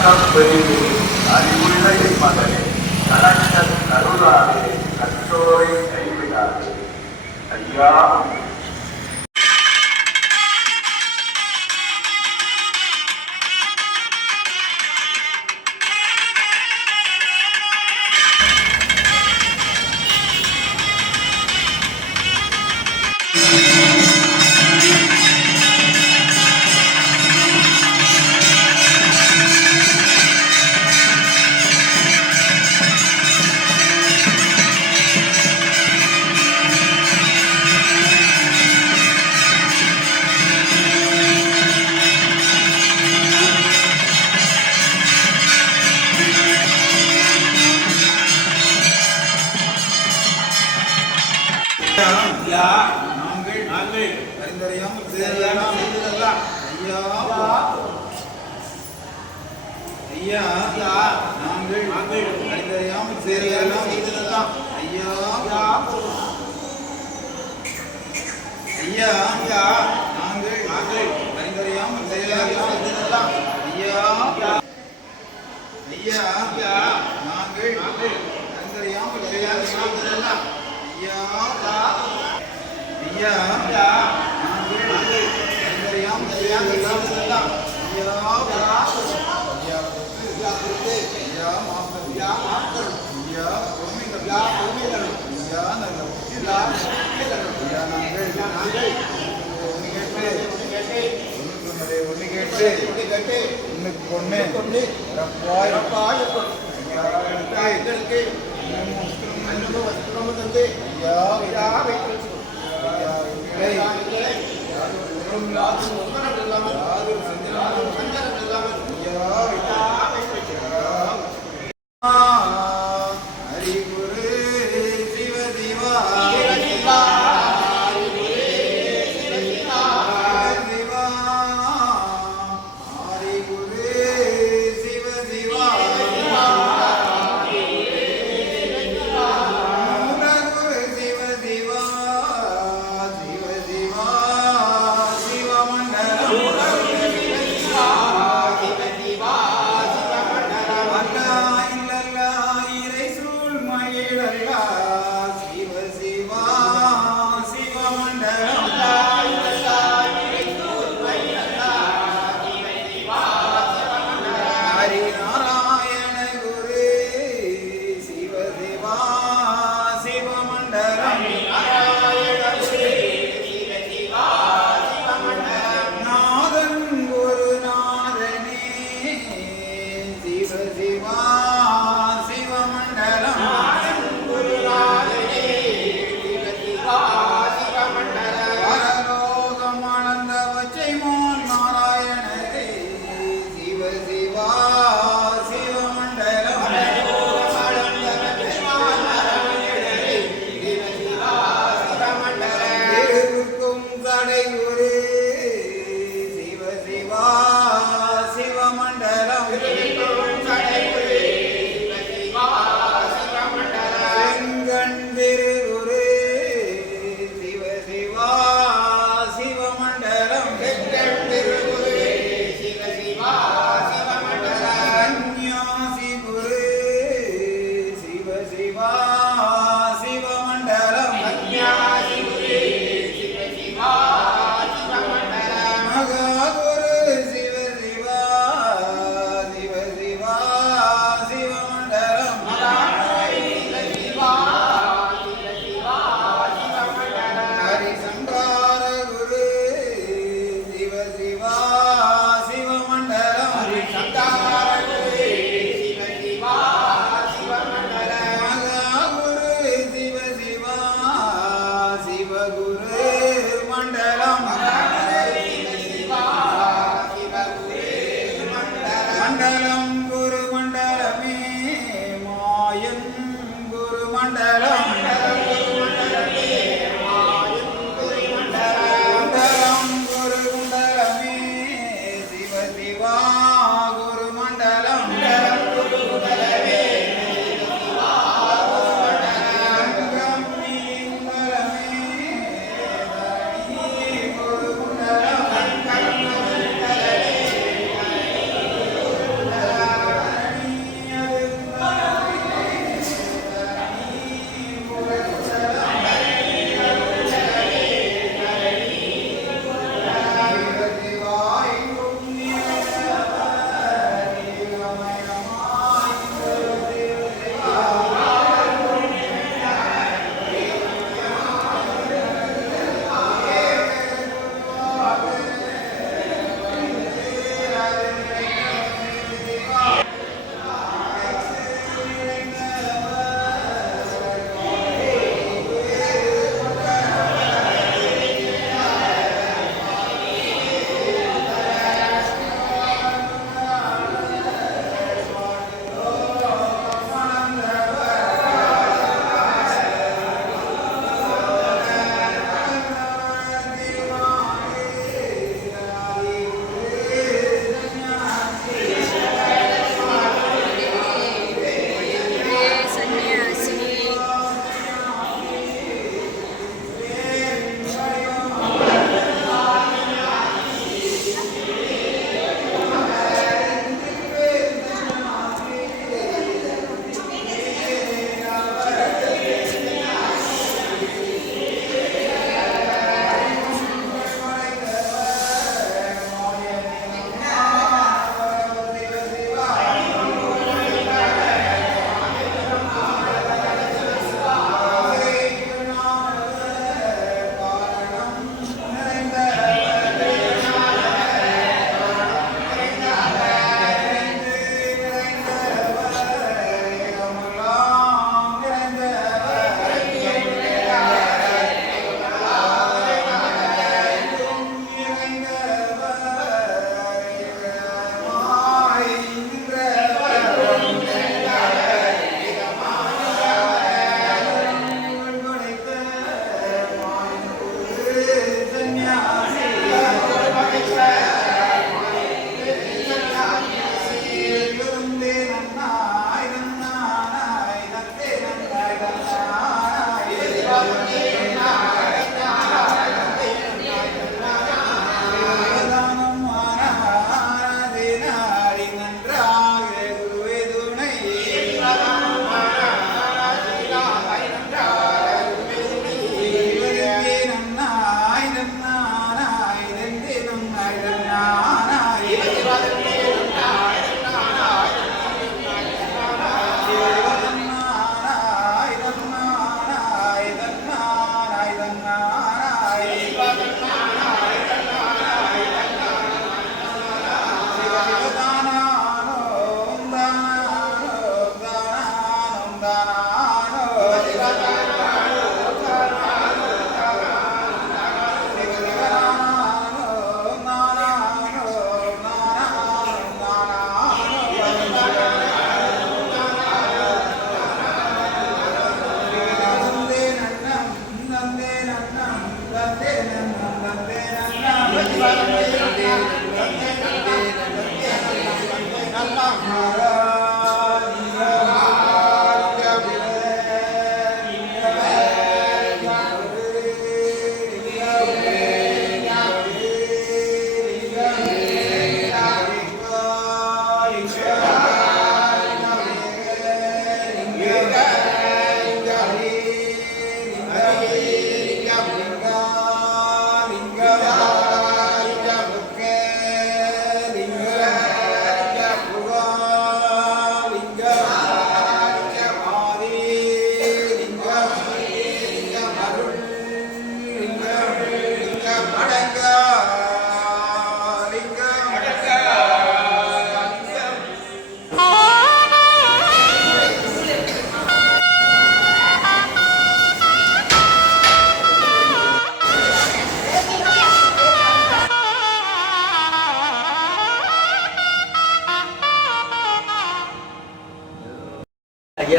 கற்கம் பெரிது அறிவுள்ள மகனே கலக்க கருளாதே கற்றோரை கைவிடாதே ஐயா ஐயா நாங்கள் நாங்கள். செய்ததெல்லாம் ஐயா. ஐயா நாங்கள் நாங்கள். அறிந்தறியாமல் செய்ததெல்லாம் செய்ததெல்லாம் ஐயா. ஐயா. ஐயா நாங்கள் நாங்கள். அறிந்தறியாமல் செய்ததெல்லாம் செய்ததெல்லாம் ஐயா ஐயா. ஐயா நாங்கள் நாங்கள். அறிந்தறியாமல் செய்ததெல்லாம் செய்ததெல்லாம் ஐயா. ஐயா ஐயா நாங்கள் நாங்கள் அறிந்தறியாமல் செய்ததெல்லாம் செய்ததெல்லாம் ஐயா ஐயா ஐயா ஐயா மாஸ்டர் ஐயா மாஸ்டர் ஐயா பொறுமை ஐயா பொறுமை ஐயா நல்ல ஐயா ஐயா நாங்கள் நாங்கள் ஒன்று கேட்டு ஒன்று சொன்னதே ஒன்று கேட்டு ஒன்று கேட்டு ஒன்றுக்கு ஒன்று ஒன்று ரப்பாய் ரப்பாய் ஐயா எங்களுக்கு இன்னமும் வஸ்திரம் தந்து ஐயா ஐயா ஐயா எங்களை செஞ்சாலும் இல்லாமல் யாதொரு சஞ்சலம் இல்லாமல் ஐயா மண்டலம்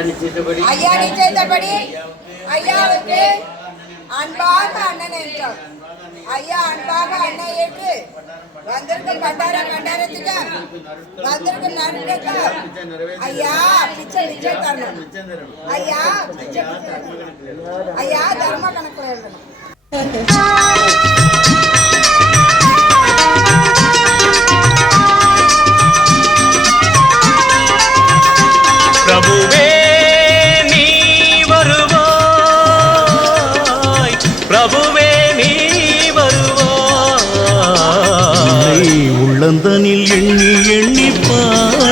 ஐயா நிச்சயத்தபடி ஐயா நிச்சயத்தபடி ஐயாவுக்கு அன்பாக அண்ணன் என்றார். ஐயா அன்பாக அண்ணன் ஏற்று வந்திருக்கும் பண்டார பண்டாரத்துக்கு வந்திருக்கும் நடுவுக்கு ஐயா பிச்சை பிச்சை தரணும். ஐயா ஐயா தர்ம கணக்கு எழுதணும்.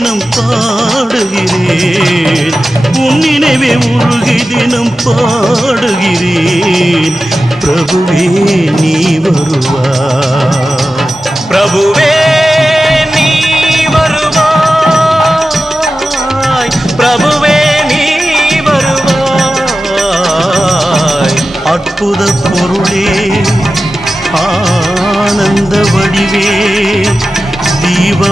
தினம் பாடுகிறேன். உன் நினைவே உருகி தினம் பாடுகிறேன். பிரபுவே நீ வருவாய். பிரபுவே நீ வருவாய். பிரபுவே நீ வருவாய். அற்புத